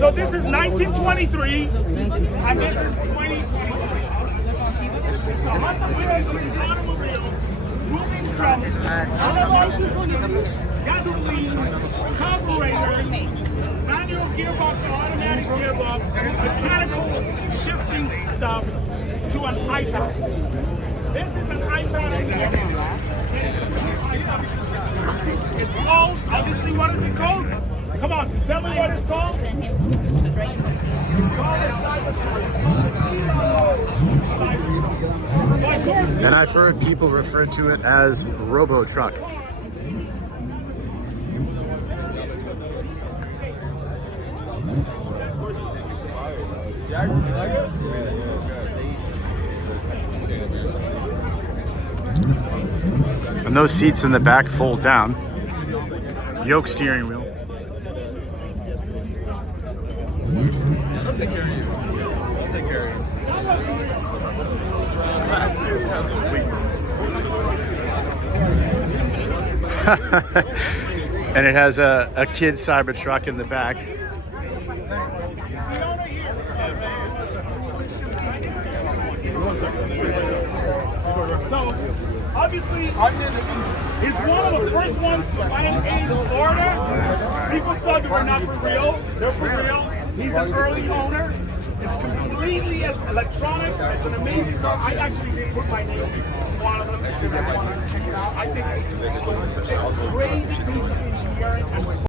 So this is 1923, and this is 2023. So what the wheels of the automobile moving from analog system, gasoline, carburetors, manual gearbox to automatic gearbox, mechanical shifting stuff to an iPad. This is an iPad. It's called, obviously, what is it called? Come on, tell me what it's called. It's called a Cybertruck. And I've heard people refer to it as Robo-Truck. And those seats in the back fold down. Yoke steering wheel. I'll take care of you. I'll take care of you. And it has a kid Cybertruck in the back. So, obviously, it's one of the first ones to land in Florida. People thought they were not for real. They're for real. He's an early owner. It's completely electronic. It's an amazing car. I actually did put my name on one of them because I wanted to check it out. I think it's a crazy piece of engineering.